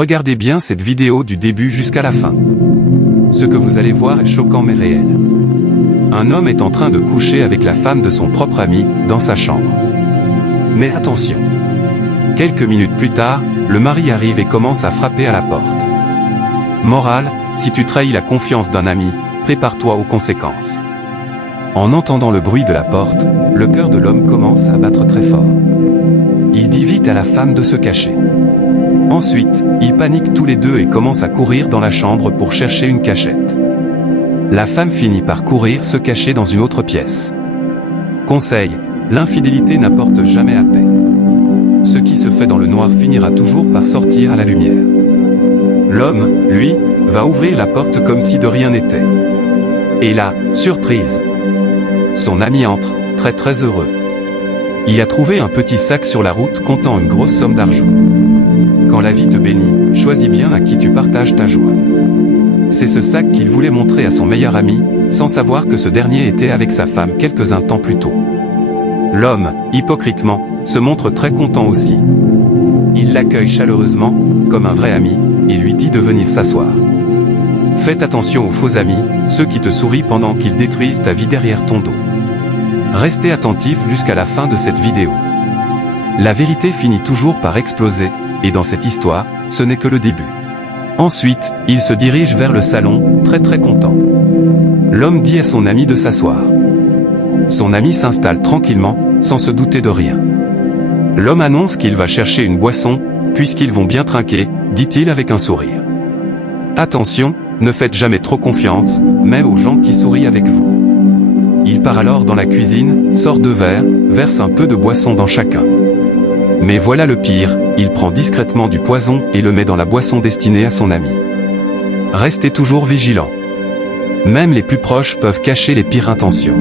Regardez bien cette vidéo du début jusqu'à la fin. Ce que vous allez voir est choquant mais réel. Un homme est en train de coucher avec la femme de son propre ami, dans sa chambre. Mais attention. Quelques minutes plus tard, le mari arrive et commence à frapper à la porte. Morale, si tu trahis la confiance d'un ami, prépare-toi aux conséquences. En entendant le bruit de la porte, le cœur de l'homme commence à battre très fort. Il dit vite à la femme de se cacher. Ensuite, ils paniquent tous les deux et commencent à courir dans la chambre pour chercher une cachette. La femme finit par courir se cacher dans une autre pièce. Conseil, l'infidélité n'apporte jamais la paix. Ce qui se fait dans le noir finira toujours par sortir à la lumière. L'homme, lui, va ouvrir la porte comme si de rien n'était. Et là, surprise. Son ami entre, très heureux. Il a trouvé un petit sac sur la route contenant une grosse somme d'argent. Quand la vie te bénit, choisis bien à qui tu partages ta joie. C'est ce sac qu'il voulait montrer à son meilleur ami, sans savoir que ce dernier était avec sa femme quelques instants plus tôt. L'homme, hypocritement, se montre très content aussi. Il l'accueille chaleureusement, comme un vrai ami, et lui dit de venir s'asseoir. Faites attention aux faux amis, ceux qui te sourient pendant qu'ils détruisent ta vie derrière ton dos. Restez attentifs jusqu'à la fin de cette vidéo. La vérité finit toujours par exploser, et dans cette histoire, ce n'est que le début. Ensuite, il se dirige vers le salon, très content. L'homme dit à son ami de s'asseoir. Son ami s'installe tranquillement, sans se douter de rien. L'homme annonce qu'il va chercher une boisson, puisqu'ils vont bien trinquer, dit-il avec un sourire. Attention, ne faites jamais trop confiance, même aux gens qui sourient avec vous. Il part alors dans la cuisine, sort 2 verres, verse un peu de boisson dans chacun. Mais voilà le pire, il prend discrètement du poison et le met dans la boisson destinée à son ami. Restez toujours vigilants. Même les plus proches peuvent cacher les pires intentions.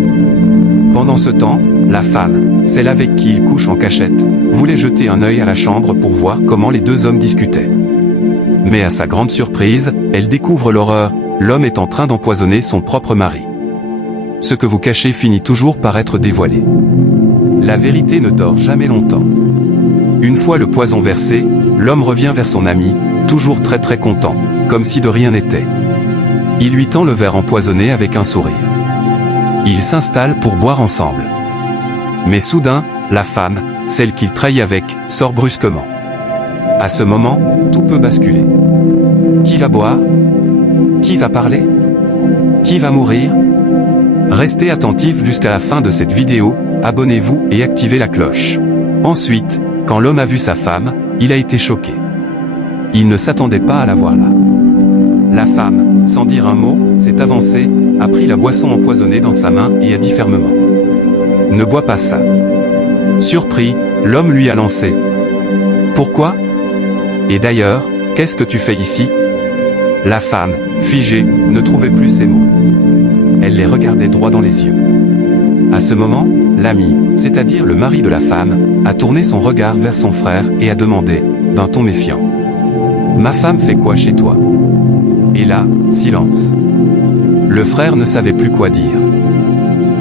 Pendant ce temps, la femme, celle avec qui il couche en cachette, voulait jeter un œil à la chambre pour voir comment les 2 hommes discutaient. Mais à sa grande surprise, elle découvre l'horreur, l'homme est en train d'empoisonner son propre mari. Ce que vous cachez finit toujours par être dévoilé. La vérité ne dort jamais longtemps. Une fois le poison versé, l'homme revient vers son ami, toujours très content, comme si de rien n'était. Il lui tend le verre empoisonné avec un sourire. Ils s'installent pour boire ensemble. Mais soudain, la femme, celle qu'il trahit avec, sort brusquement. À ce moment, tout peut basculer. Qui va boire? Qui va parler? Qui va mourir? Restez attentifs jusqu'à la fin de cette vidéo, abonnez-vous et activez la cloche. Ensuite, quand l'homme a vu sa femme, il a été choqué. Il ne s'attendait pas à la voir là. La femme, sans dire un mot, s'est avancée, a pris la boisson empoisonnée dans sa main et a dit fermement. « Ne bois pas ça. » Surpris, l'homme lui a lancé. « Pourquoi? Et d'ailleurs, qu'est-ce que tu fais ici ?» La femme, figée, ne trouvait plus ses mots. Elle les regardait droit dans les yeux. À ce moment, l'ami, c'est-à-dire le mari de la femme, a tourné son regard vers son frère et a demandé, d'un ton méfiant. « Ma femme fait quoi chez toi ?» Et là, silence. Le frère ne savait plus quoi dire.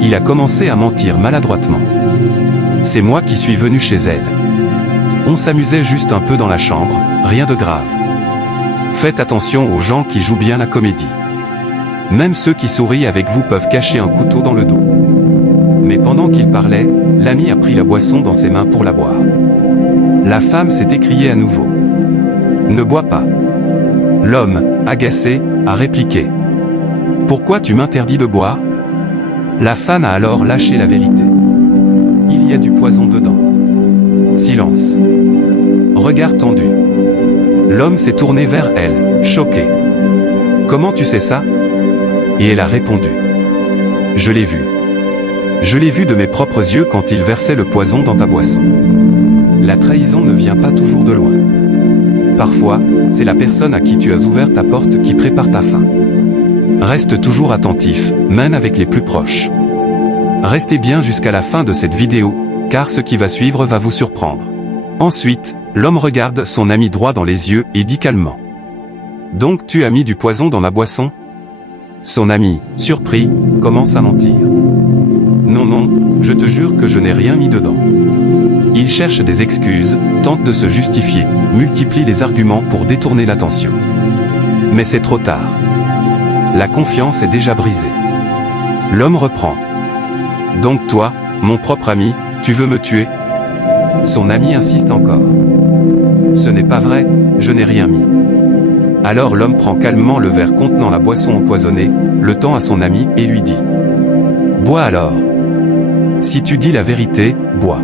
Il a commencé à mentir maladroitement. « C'est moi qui suis venu chez elle. On s'amusait juste un peu dans la chambre, rien de grave. » Faites attention aux gens qui jouent bien la comédie. Même ceux qui sourient avec vous peuvent cacher un couteau dans le dos. Mais pendant qu'il parlait, l'ami a pris la boisson dans ses mains pour la boire. La femme s'est écriée à nouveau. « Ne bois pas. » L'homme, agacé, a répliqué. « Pourquoi tu m'interdis de boire ?» La femme a alors lâché la vérité. « Il y a du poison dedans. » Silence. Regard tendu. L'homme s'est tourné vers elle, choqué. « Comment tu sais ça ?» Et elle a répondu. « Je l'ai vu. Je l'ai vu de mes propres yeux quand il versait le poison dans ta boisson. » La trahison ne vient pas toujours de loin. Parfois, c'est la personne à qui tu as ouvert ta porte qui prépare ta fin. Reste toujours attentif, même avec les plus proches. Restez bien jusqu'à la fin de cette vidéo, car ce qui va suivre va vous surprendre. Ensuite, l'homme regarde son ami droit dans les yeux et dit calmement. « Donc tu as mis du poison dans ma boisson ?» Son ami, surpris, commence à mentir. « Non, je te jure que je n'ai rien mis dedans. » Il cherche des excuses, tente de se justifier, multiplie les arguments pour détourner l'attention. Mais c'est trop tard. La confiance est déjà brisée. L'homme reprend. Donc toi, mon propre ami, tu veux me tuer? Son ami insiste encore. Ce n'est pas vrai, je n'ai rien mis. Alors l'homme prend calmement le verre contenant la boisson empoisonnée, le tend à son ami et lui dit. Bois alors. Si tu dis la vérité, bois.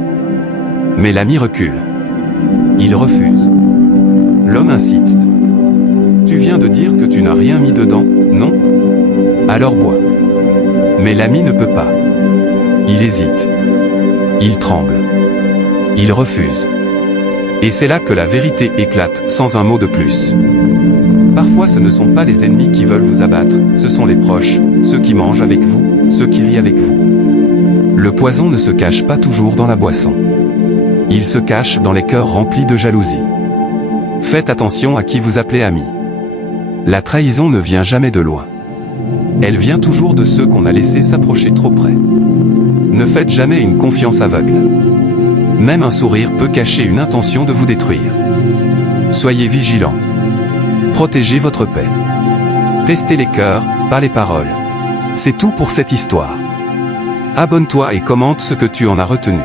Mais l'ami recule. Il refuse. L'homme insiste. Tu viens de dire que tu n'as rien mis dedans, non? Alors bois. Mais l'ami ne peut pas. Il hésite. Il tremble. Il refuse. Et c'est là que la vérité éclate, sans un mot de plus. Parfois ce ne sont pas les ennemis qui veulent vous abattre, ce sont les proches, ceux qui mangent avec vous, ceux qui rient avec vous. Le poison ne se cache pas toujours dans la boisson. Il se cache dans les cœurs remplis de jalousie. Faites attention à qui vous appelez ami. La trahison ne vient jamais de loin. Elle vient toujours de ceux qu'on a laissés s'approcher trop près. Ne faites jamais une confiance aveugle. Même un sourire peut cacher une intention de vous détruire. Soyez vigilants. Protégez votre paix. Testez les cœurs, pas les paroles. C'est tout pour cette histoire. Abonne-toi et commente ce que tu en as retenu.